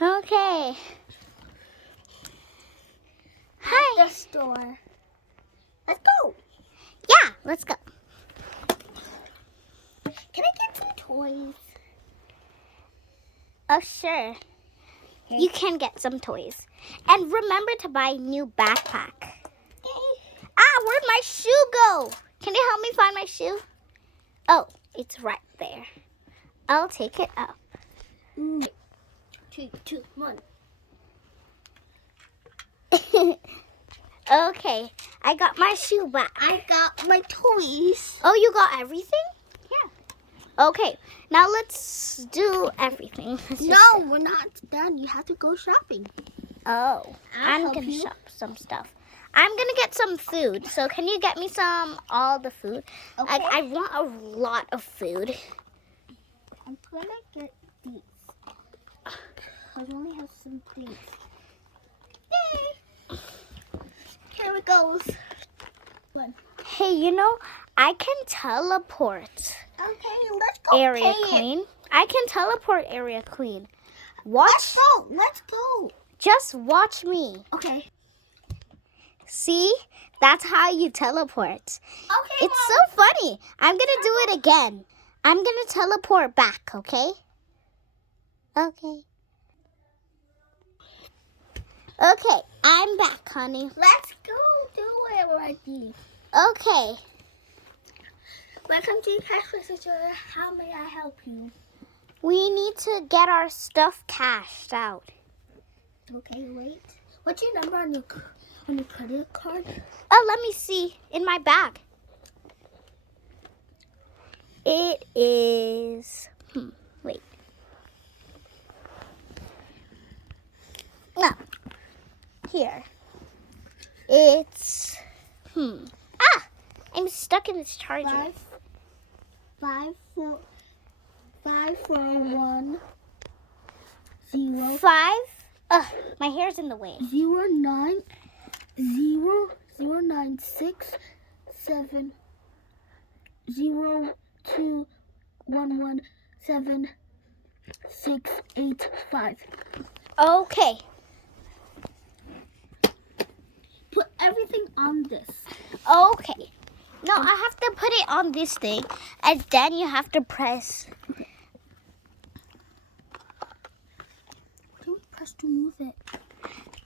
Okay. Hi. At the store. Let's go. Yeah, let's go. Can I get some toys? Oh, sure. Okay. You can get some toys. And remember to buy a new backpack. Okay. Where'd my shoe go? Can you help me find my shoe? Oh, it's right there. I'll take it up. 3, 2, 1. Okay, I got my shoe back. I got my toys. Oh, you got everything? Yeah. Okay, now let's do everything. No, we're not done. You have to go shopping. Oh, I'm help going to you. shop some stuff. I'm going to get some food. So can you get me all the food? Okay. I want a lot of food. I'm gonna get these. I only have some things. Yay! Here it goes. One. Hey, I can teleport. Okay, let's go. Area pay it. Queen. I can teleport Area Queen. Watch. Let's go. Let's go. Just watch me. Okay. See? That's how you teleport. Okay. It's so funny. I'm going to do it again. I'm going to teleport back, okay? Okay. Okay, I'm back, honey. Let's go do it already. Okay. Welcome to Cash Researcher. How may I help you? We need to get our stuff cashed out. Okay, wait. What's your number on your credit card? Oh, let me see. In my bag. It is... wait. No. Here. It's... I'm stuck in this charger. 5, 4, 1, 0, 5. My hair's in the way. 0, 9, 0, 0, 9, 6, 7, 0, 2, 1, 1, 7, 6, 8, 5. Okay. Put everything on this. Okay. No, I have to put it on this thing, and then you have to press. Don't press to move it.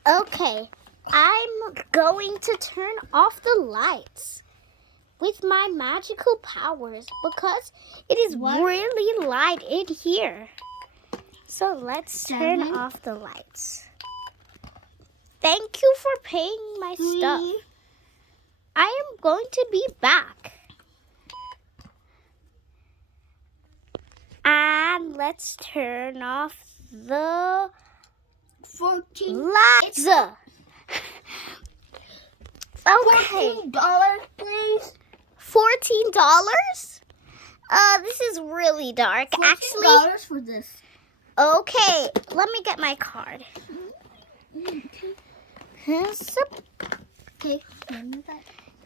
Okay. I'm going to turn off the lights with my magical powers because it is really light in here. So let's turn 7. off the lights. Thank you for paying my 3. stuff. I am going to be back. And let's turn off the 14. lights. Okay. $14, please. $14? This is really dark. Actually, $14 for this. okay, let me get my card. Okay.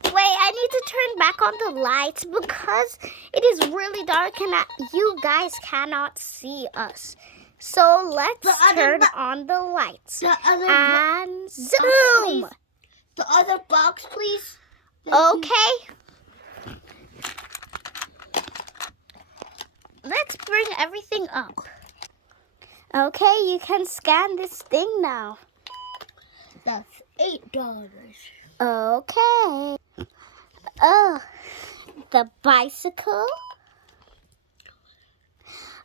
Wait, I need to turn back on the lights because it is really dark and you guys cannot see us. So let's turn on the lights and zoom. The other box, please. Okay. Let's bring everything up. Okay, you can scan this thing now. That's $8. Okay. Oh, the bicycle.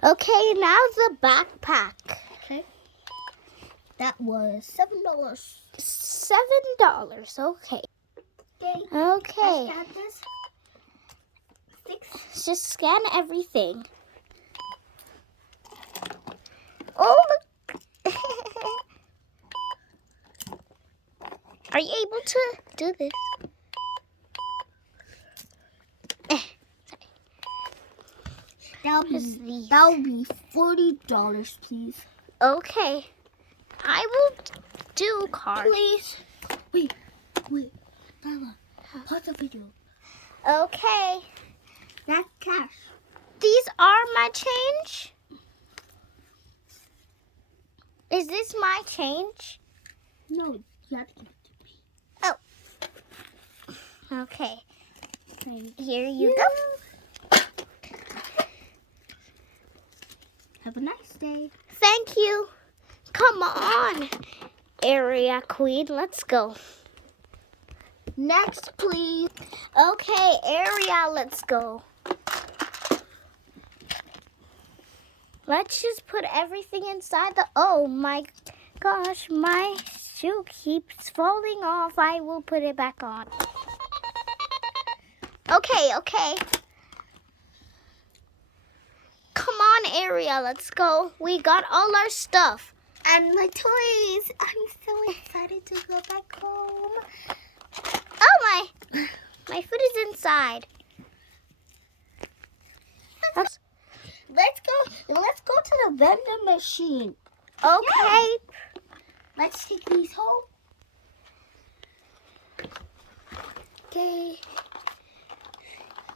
Okay, now the backpack. Okay. That was $7. $7. Okay. Okay. Let's add this. 6. Just scan everything. Oh, look. Are you able to do this? That'll be $40, please. Okay. I will do card. Please. Wait. Bella, pause the video. Okay. That's cash. These are my change. Is this my change? No, you have to give it to me. Oh. Okay. Thank Here you go. Have a nice day. Thank you. Come on, Area Queen. Let's go. Next, please. Okay, Area, let's go. Let's just put everything inside the... Oh my gosh, my shoe keeps falling off. I will put it back on. Okay. Come on, Area, let's go. We got all our stuff. And my toys. I'm so excited to go back home. Oh my foot is inside. Let's go to the vending machine. Okay. Let's take these home. Okay.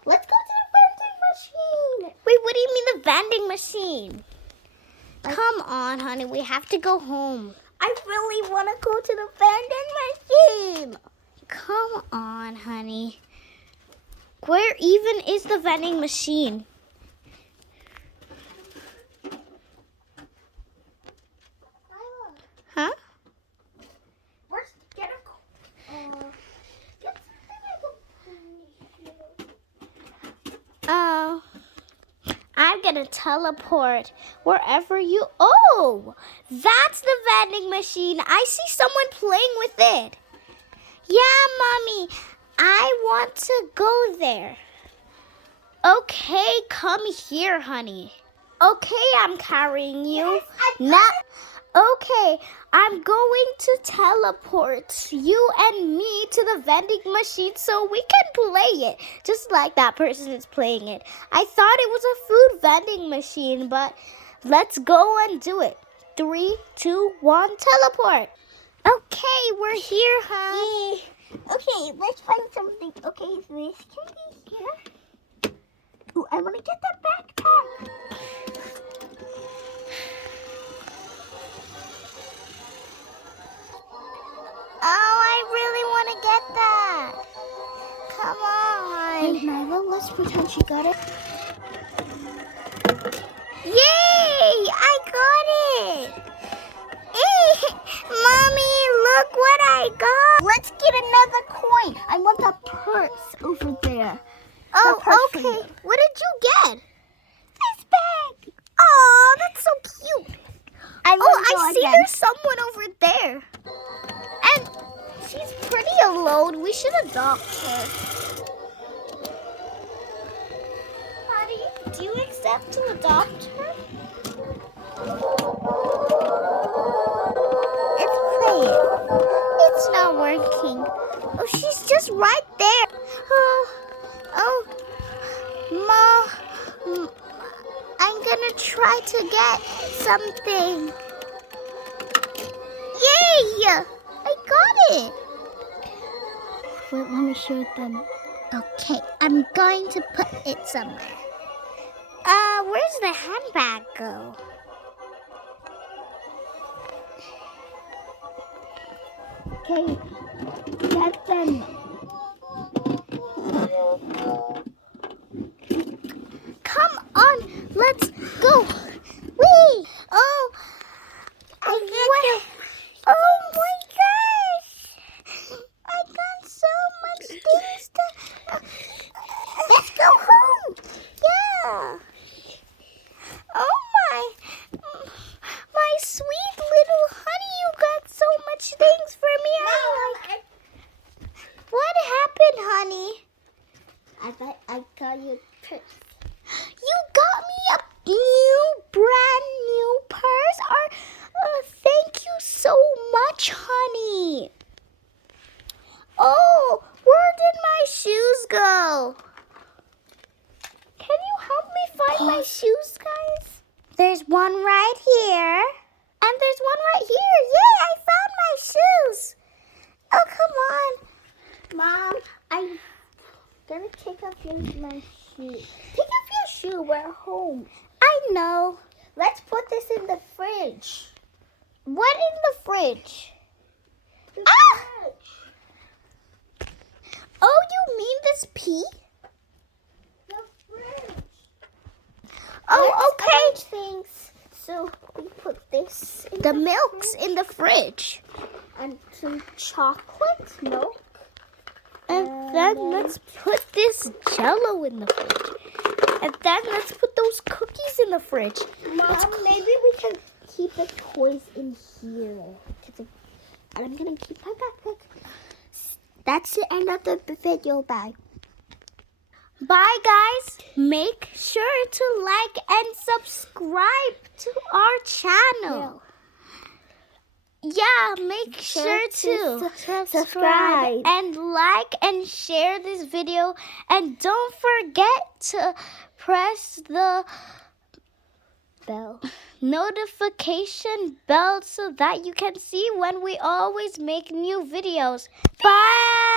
Let's go to the vending machine. Wait, what do you mean the vending machine? Come on, honey, we have to go home. I really want to go to the vending machine. Come on, honey. Where even is the vending machine? Huh? Where's get Oh, I'm gonna teleport wherever you... Oh, that's the vending machine. I see someone playing with it. Yeah, Mommy, I want to go there. Okay, come here, honey. Okay, I'm carrying you. Okay, I'm going to teleport you and me to the vending machine so we can play it, just like that person is playing it. I thought it was a food vending machine, but let's go and do it. 3, 2, 1, teleport. Okay, we're here, huh? Okay, let's find something. Okay, so this can be here. Ooh, I want to get that backpack. Oh, I really want to get that. Come on. Wait, Nyla, let's pretend she got it. Yay! I got it. Mommy, look what I got. Let's get another coin. I want that purse over there. Oh, okay. What did you get? This bag. Oh, that's so cute. I see again. there's someone over there. And she's pretty alone. We should adopt her. Honey, do you accept to adopt her? It's playing. It's not working. Oh, she's just right there. Oh, Ma, I'm gonna try to get something. Yay! I got it. Wait, let me show them. Okay, I'm going to put it somewhere. Where's the handbag go? Okay, get them. Come on, let's go. Whee! Oh, oh my gosh! I got so much things to. Let's go home. Yeah. Oh my sweet little honey! You got so much things for me. What happened, honey? I got you a purse. You got me a brand new purse. Thank you so much, honey. Oh, where did my shoes go? Can you help me find my shoes, guys? There's one right here. And there's one right here. Yay, I found my shoes. Oh, come on. Mom, I'm gonna take off my shoe. Take off your shoe. We're home. I know. Let's put this in the fridge. What in the fridge? The Ah! fridge. Oh, you mean this pea? The fridge. Oh, okay. Things. So we put this in The milk's in the fridge. and some chocolate milk. And then let's put this Jello in the fridge. And then let's put those cookies in the fridge. Mom, maybe we can keep the toys in here. And I'm gonna keep my backpack. That's the end of the video. Bye. Bye, guys. Make sure to like and subscribe to our channel. Yeah, make sure to subscribe and like and share this video. And don't forget to press the notification bell so that you can see when we always make new videos. Bye!